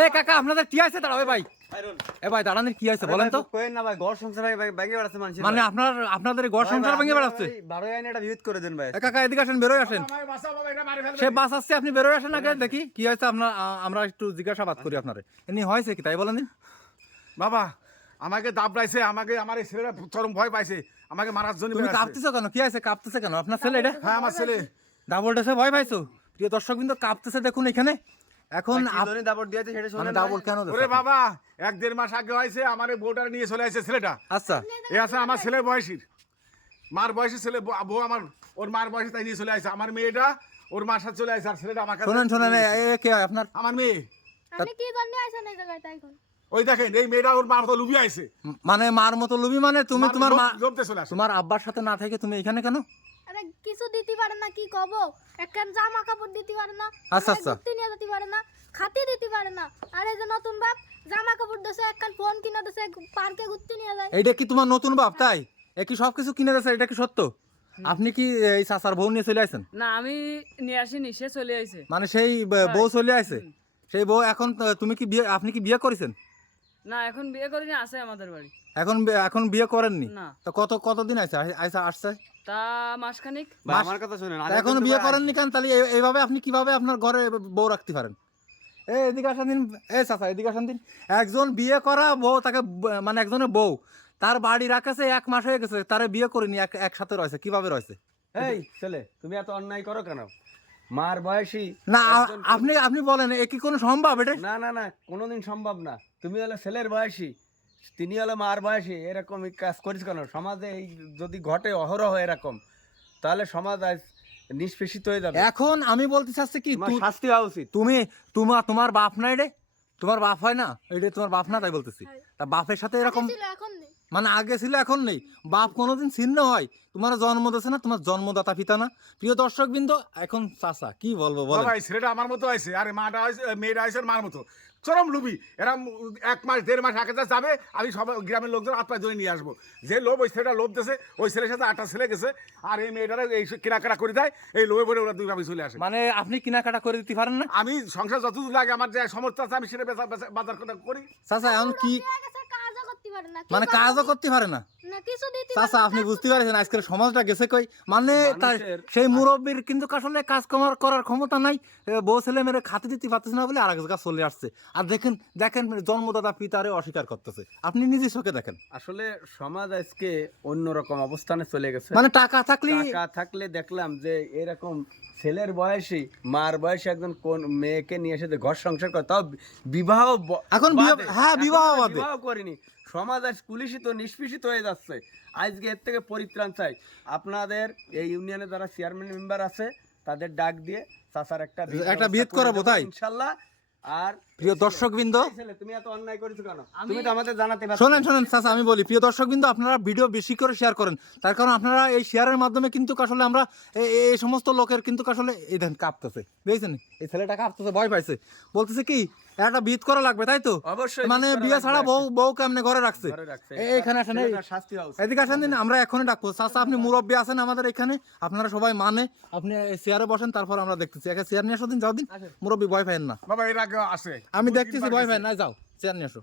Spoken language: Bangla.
এই কাকা আপনাদের কি আছে দাঁড়াও ভাই এ ভাই দাঁড়ানোর কি আছে বলেন তো কইেন না ভাই ঘর সংসার ভাই ভেঙে বেড়াচ্ছে মানুষ মানে আপনাদের ঘর সংসার ভেঙে বেড়াচ্ছে 12 আইনে এটা বিউট করে দেন ভাই এ কাকা এদিকে আসেন বেরোয় আসেন সে বাস আসছে আপনি বেরোয় আসেন আগে দেখি কি হয়েছে আপনার আমরা একটু জিজ্ঞাসাবাদ করি আপনারে এমনি হয়েছে কি তাই বলেন দিন বাবা আমাকে দাবড়াইছে আমাকে আমার এই ছেলেটা চরম ভয় পাইছে আমাকে মারার জন্য তুমি বের আসছে। কাঁপতেছো কেন কি আছে কাঁপতেছে কেন আপনার ছেলে এটা হ্যাঁ আমার ছেলে ডাবল ডেসে ভয় পাইছো প্রিয় দর্শক বিন্দু কাঁপতেছে দেখুন এখানে এখন আপনি দাবড় দিয়েছে সেটা মানে শুনেন ডাবল কেন ওরে বাবা 1-1.5 মাস আগে হয়েছে আমার এই বউটা নিয়ে চলে আসছে ছেলেটা আচ্ছা এ আছে আমার ছেলের বয়সীর মার বয়সী ছেলে বউ আমার ওর মার বয়সে তাই নিয়ে চলে আসছে আমার মেয়েটা ওর মার সাথে চলে আসছে আর ছেলেটা আমার কাছে শোনেন এ কে হয় আপনার আমার মেয়ে আপনি কি জন্য আইছেন এই জায়গায় তাই কোন ওই দেখেন এই মেয়েটা ওর মার মতো লুবিয়ে আইছে মানে মার মতো লুবি মানে তুমি তোমার মা লোভতে চলে আসে তোমার আব্বার সাথে না থেকে তুমি এখানে কেন আরে কিছু দিতে পারে না কি কব একখান জামা কাপড় দিতে পারে না আচ্ছা, আচ্ছা। ঘুরতে নিয়ে যেতে পারে না খাতি দিতে পারে না আর এই যে নতুন বাপ জামা কাপড় দেছে একখান ফোন কিনে দেছে পার্কে ঘুরতে নিয়ে যায় এইটা কি তোমার নতুন বাপ তাই এ কি সবকিছু কিনে দিয়েছে এটা কি সত্য আপনি কি এই চাচার বউ নিয়ে চলে আসেন না আমি নিয়ে আসিনি সে চলে আইছে মানে সেই বউ চলে আসে সেই বউ এখন তুমি কি বিয়ে আপনি কি বিয়ে করেছেন না এখন বিয়ে করিনি আছে আমাদের বাড়ি এখন বিয়ে করেননি না তো কতদিন আছে আসছে তা মাসখানিক ভাই আমার কথা শুনেন তা এখন বিয়ে করেননি কেন তাহলে এইভাবে আপনি কিভাবে আপনার ঘরে বউ রাখতে পারেন এদিকে আসেন দিন চাচা এদিকে আসেন দিন একজন বিয়ে করা বউ তাকে মানে একজনের বউ তার বাড়ি রাখেছে 1 মাস হয়ে গেছে তারে বিয়ে করিনি একসাথে রয়েছে কিভাবে রয়েছে এই ছেলে তুমি এত অন্যায় করো কেন মার বয়সী না আপনি বলেন এ কি কোনো সম্ভব এটা না না না কোনোদিন সম্ভব না তুমি হলো ছেলের বয়সী তিনি হলো মার বয়সী এরকম কাজ করিস কেন সমাজে এই যদি ঘটে অহরহ এরকম তাহলে সমাজ আজ নিষ্পেষিত হয়ে যাবে এখন আমি বলতে চাচ্ছি কি তোমার শাস্তি হওয়া উচিত তোমার বাপ না রে তোমার বাপ হয় না এটা তোমার বাপ না তাই বলতেছি তা বাপের সাথে এরকম ছিল এখন নেই মানে আগে ছিল এখন নেই বাপ কোনোদিন ছিন্ন হয় তোমার জন্ম দিয়েছে না তোমার জন্মদাতা পিতা না প্রিয় দর্শক বিন্দু এখন চাচা কি বলবো বলো বাবা এই ছেলেটা আমার মতো আছে আরে মাটা হয়েছে মেয়েটা হয়েছে ওর মার মতো চরম লুবি এরা 1 মাস 1.5 মাস আগে যা যাবে আমি সব গ্রামের লোকজন হাত পায়ে ধরে নিয়ে আসবো যে লোভ ওই ছেলেটা লোভ দিয়েছে ওই ছেলের সাথে 8টা ছেলে গেছে আর এই মেয়েটারা এই কেনাকাটা করে দেয় এই লোভে পড়ে ওরা 2 ভাবে চলে আসে মানে আপনি কেনাকাটা করে দিতে পারেন না আমি সংসার যতদূর লাগে আমার যে সমর্থ আছে আমি সেটা বাজার করি চাচা এখন কি হয়ে গেছে, কাজও করতে পারে না কি মানে করব? কাজও করতে পারে না না কিছু দিতে পারে চাচা না, আপনি কাজ বুঝতে করতে পারছেন আজকের সমাজটা গেছে কই মানে সেই মুরব্বীর কিন্তু আসলে কাজ করার ক্ষমতা নাই বউ ছেলে মেরে খাতে দিতে পারতেছে না বলে আর এক জায়গা চলে আসছে আর দেখেন জন্মদাতা পিতারে অস্বীকার করতেছে আপনি নিজে চোখে দেখেন আসলে সমাজ আজকে অন্যরকম অবস্থানে চলে গেছে মানে টাকা থাকলে দেখলাম যে এরকম ছেলের বয়সী মার বয়সী একজন কোন মেয়েকে নিয়ে এসে যে ঘর সংসার করে তাও বিবাহ এখন বাদে। হ্যাঁ, বিবাহ এখন বাদে। বিবাহ করিনি সমাজ আজ কুলিশিত নিষ্পেষিত হয়ে যাচ্ছে আজকে এর থেকে পরিত্রাণ চাই আপনাদের এই ইউনিয়নে যারা চেয়ারম্যান মেম্বার আছে তাদের ডাক দিয়ে চাচার একটা বিয়েত করাবো, তাই? ইনশাল্লাহ আর প্রিয় দর্শকবৃন্দ এই ছেলে, তুমি এত অন্যায় করেছো কেন তুমি তো আমাদের জানাতে পারছো শোনেন চাচা আমি বলি প্রিয় দর্শকবৃন্দ আপনারা ভিডিও বেশি করে শেয়ার করেন তার কারণ আপনারা এই শেয়ারের মাধ্যমে কিন্তু আসলে আমরা এই সমস্ত লোকের কিন্তু আসলে এই দেখেন কাঁপতেছে বুঝছেন এই ছেলেটা কাঁপতেছে ভয় পাইছে বলতেছে কি একটা বিয়ে করা লাগবে তাই তো অবশ্যই মানে বিয়ে করা বিয়ে ছাড়া লাগবে। বউ কেমনে ঘরে রাখছে ঘরে রাখছে। এইখানে আসেন এই ছেলেটার শাস্তি হওয়া উচিত। এদিকে আসেন দিন আমরা এখনই ডাকবো চাচা আপনি মুরব্বী আছেন আমাদের এখানে আপনারা সবাই মানে আপনি চেয়ারে বসেন তারপর আমরা দেখতেছি একটা চেয়ার নিয়ে আসো দিন যাও দিন মুরব্বী ভয় পাইন না বাবা এর আগে আসে আমি দেখতেছি ভয় পাই না যাও চেয়ার নিয়ে আসো